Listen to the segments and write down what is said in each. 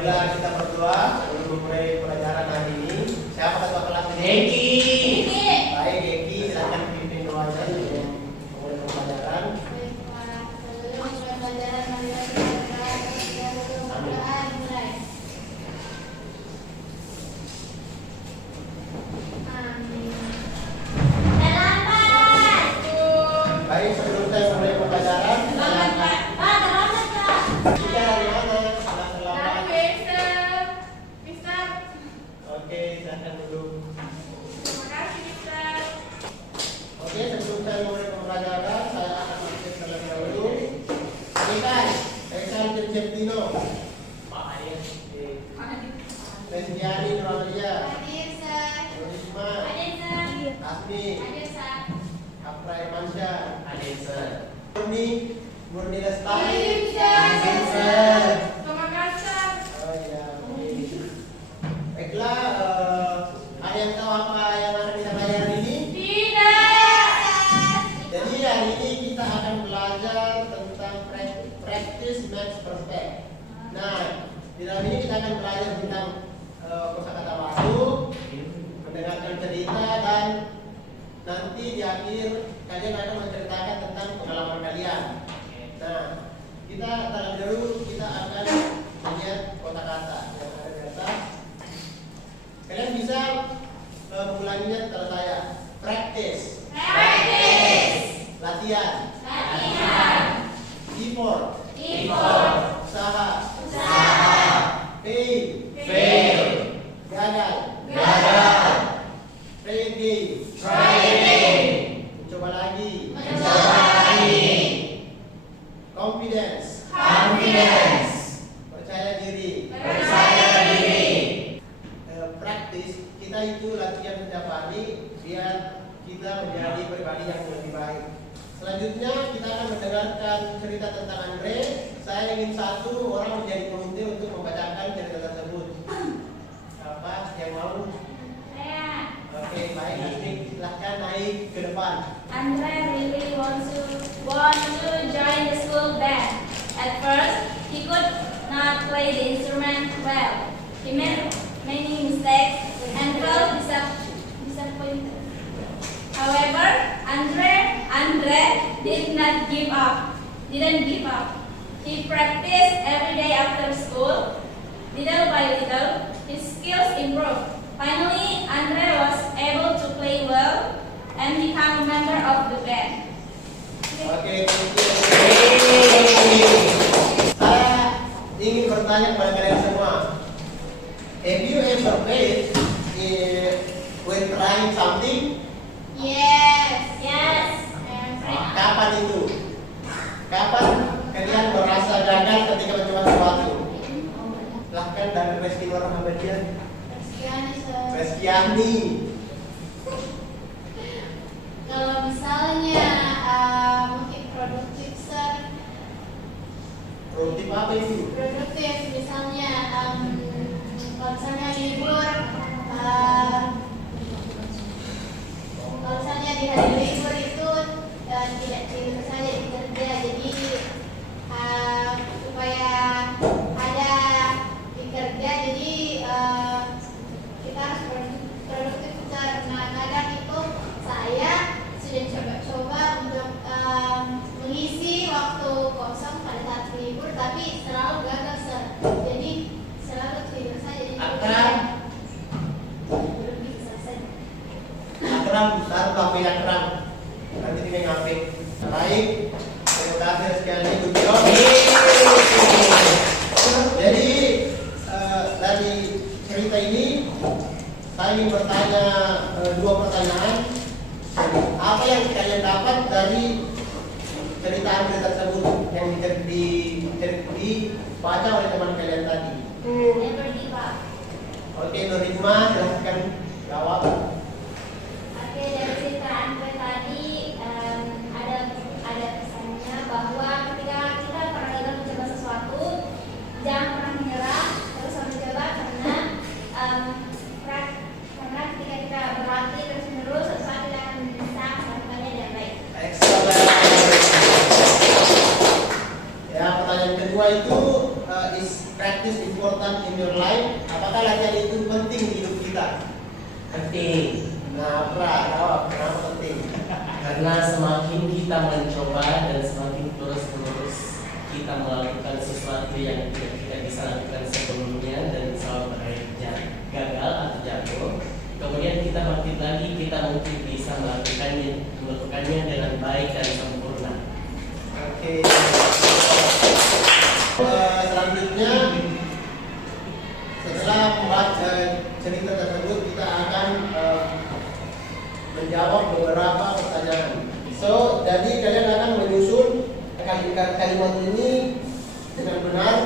Marilah kita berdoa sebelum mulai pelajaran hari ini. Siapa ketua kelas ini? Eki. Baik, Eki, silakan pimpin doanya sebelum mulai pelajaran. Baik, sebelum saya mulai pelajaran, kita dari mana? Anak terlambat. Oke, silakan duduk. Oke, sebelum saya mulai pembelajaran, saya akan aktif terlebih dahulu. Saya Cetino. Resiani Nuralia. Nurisma. Asmi. Afra Irmansyah. Murni Lestari. Oh iya, baik. Baiklah, ada yang tahu apa yang akan kita belajar ini? Jadi hari ini kita akan belajar tentang practice makes perfect. Nah, di dalam ini kita akan belajar tentang kosakata baru, mendengarkan cerita, dan nanti di akhir kalian akan menceritakan tentang pengalaman kalian. Nah, kita terlebih dahulu kita akan melihat kata-kata yang ada di atas. Kalian bisa mengulanginya setelah saya. Practice. Latihan. Effort. Usaha. Fail. Gagal. Try again. Mencoba lagi. Confidence. Percaya diri. Praktis, kita itu latihan setiap hari biar kita menjadi pribadi yang lebih baik. Selanjutnya kita akan mendengarkan cerita tentang Andre. Saya ingin satu orang menjadi pengunti untuk membacakan cerita tersebut. Siapa yang mau? Oke, baik, Asmi, silahkan naik ke depan. Andre really want to join the school band. At first, he could not play the instrument well. He made many mistakes and felt disappointed. However, Andre didn't give up. He practiced every day after school. Little by little, his skills improved. Finally, Andre was able to play well and become a member of the band. Oke, saya ingin bertanya kepada kalian semua. Have you ever failed when trying something? Yes. Kapan itu? Kapan kalian merasa gagal ketika mencoba sesuatu? Silahkan dari Reski Nur Muhammadian. Reskiani. Kalau misalnya mungkin produktif Apa itu? produktif misalnya kalau misalnya libur kalau misalnya di hari libur itu tidak tidur saja di kerja, jadi supaya ada di kerja, jadi kita harus produktif. Karena kadang itu saya sudah coba-coba untuk mengisi waktu kosong pada saat libur, tapi selalu gagal, jadi selalu tidur saja. Belum bisa selesai. Akram, satu kafe Akram. Nanti ini ngapain? Baik, terima kasih sekali good job. Jadi dari cerita ini saya ingin bertanya dua pertanyaan. Apa yang kalian dapat dari cerita tersebut yang dibaca oleh teman kalian tadi? Never give up. Oke, Nurisma, silahkan jawab. Oke, dari cerita Andre tadi ada pesannya bahwa ketika kita pernah gagal mencoba sesuatu, jangan pernah menyerah, terus mencoba karena ketika kita berlatih terus menerus, suatu saat kita akan bisa melakukannya dengan baik. Excellent. Ya, pertanyaan kedua itu is practice important in your life? Apakah latihan itu penting di hidup kita? Penting. Nah, jawab kenapa penting? Karena semakin kita mencoba dan semakin terus-menerus kita melakukan sesuatu yang tidak kita bisa lakukan sebelumnya dan selalu berakhir gagal atau jatuh, kemudian kita makin lagi kita mungkin bisa melakukannya dengan baik dan sempurna. Oke. Selanjutnya, setelah membaca cerita tersebut, kita akan menjawab beberapa pertanyaan. So, jadi kalian akan menyusun kalimat ini dengan benar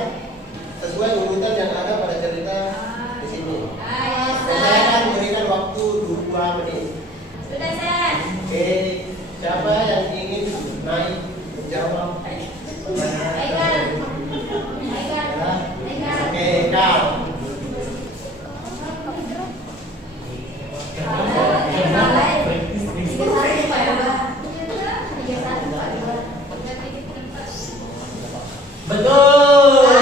sesuai urutan yang ada pada cerita di sini. Dan saya akan memberikan waktu 2 menit. Sudah, San. Oke, siapa yang ingin naik menjawab? Aikan. Oke, kau. Betul.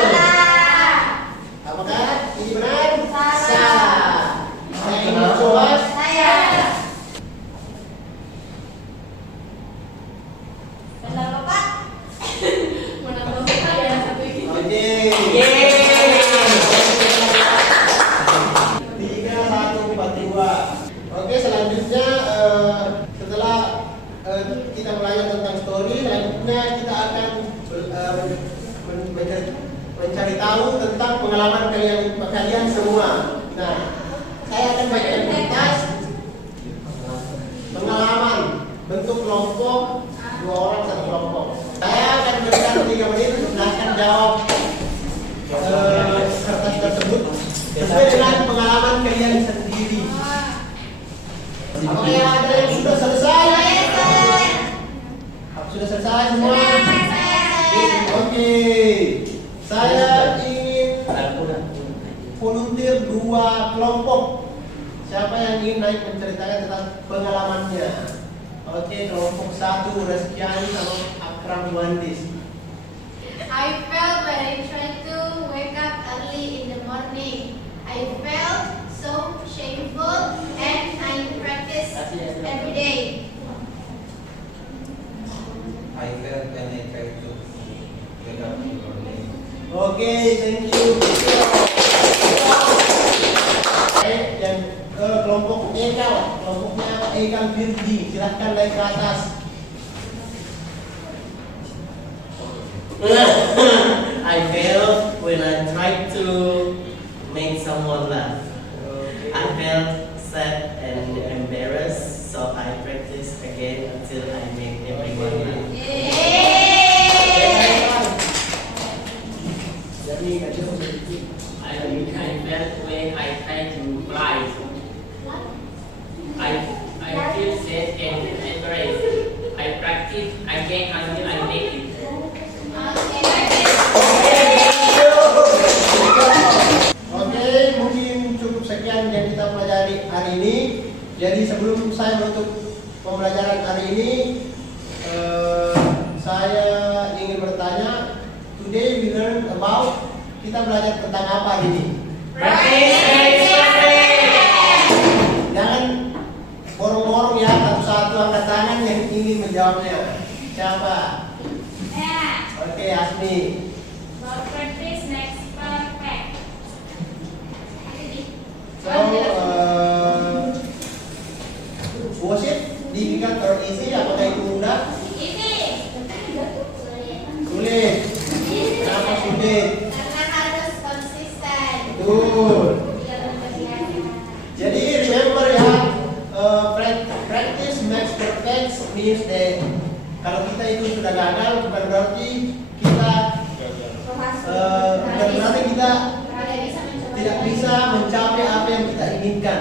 Apakah ini benar? Salah. Salah. Saya ingin mencoba. Kenapa Pak? Menambah ya satu ini. Oke. Yeay. 3-1-4-2. Oke, selanjutnya setelah kita belajar tentang story, selanjutnya kita akan mencari tahu tentang pengalaman kalian semua. Nah, saya akan bacakan kertas pengalaman bentuk kelompok 2 orang 1 kelompok. Saya akan berikan 3 menit, silahkan jawab kertas tersebut sesuai dengan pengalaman kalian sendiri. Apakah yang ada yang sudah selesai? Sudah selesai semua? Oke. Saya ingin volunteer 2 kelompok. Siapa yang ingin naik menceritakan tentang pengalamannya? Oke, kelompok 1 Reskiani sama Akram Wandis. I felt when I tried to wake up early in the morning. I felt so shameful and I practice every day. I felt when I tried to wake up in the morning. Oke, thank you. Dan kelompok Ekal, kelompoknya Ekal Virgi, silahkan naik ke atas. I failed when I tried to make someone laugh. I felt sad and embarrassed, so I practiced again until I made everyone laugh. Jadi kacau sedikit. I felt when I tried to fly. I feel sad and embarrassed. I practice again until I make it. Oke, mungkin cukup sekian yang kita pelajari hari ini. Jadi sebelum saya menutup pembelajaran hari ini, saya ingin bertanya, today we learn about, kita belajar tentang apa hari ini? Jangan borong-borong ya, satu-satu angkat tangan yang ingin menjawabnya. Siapa? Oke, Asmi. Practice makes perfect. So, was it difficult or easy? Apakah itu mudah? Sulit. Kenapa sulit? Karena harus konsisten. Betul. Jadi remember ya, practice makes perfect means that kalau kita itu sudah gagal bukan berarti kita tidak bisa mencapai apa yang kita inginkan.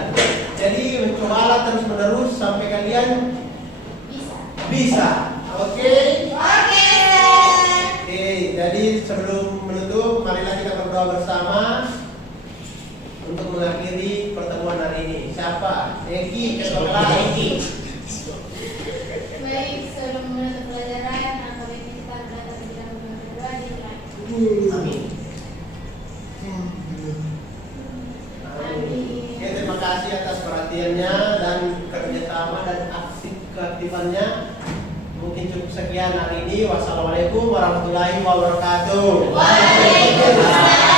Jadi mencobalah terus menerus sampai kalian bisa. Oke. Oke, jadi sebelum menutup, marilah kita berdoa bersama untuk mengakhiri pertemuan hari ini. Siapa? Eki, ketua kelas. Baik, sebelum menutup pelajaran, aku ingin kita belajar terlebih dahulu berdoa di Amin. perhatiannya dan kerjasama dan keaktifannya. Mungkin cukup sekian hari ini. Wassalamualaikum warahmatullahi wabarakatuh. Waalaikumsalam.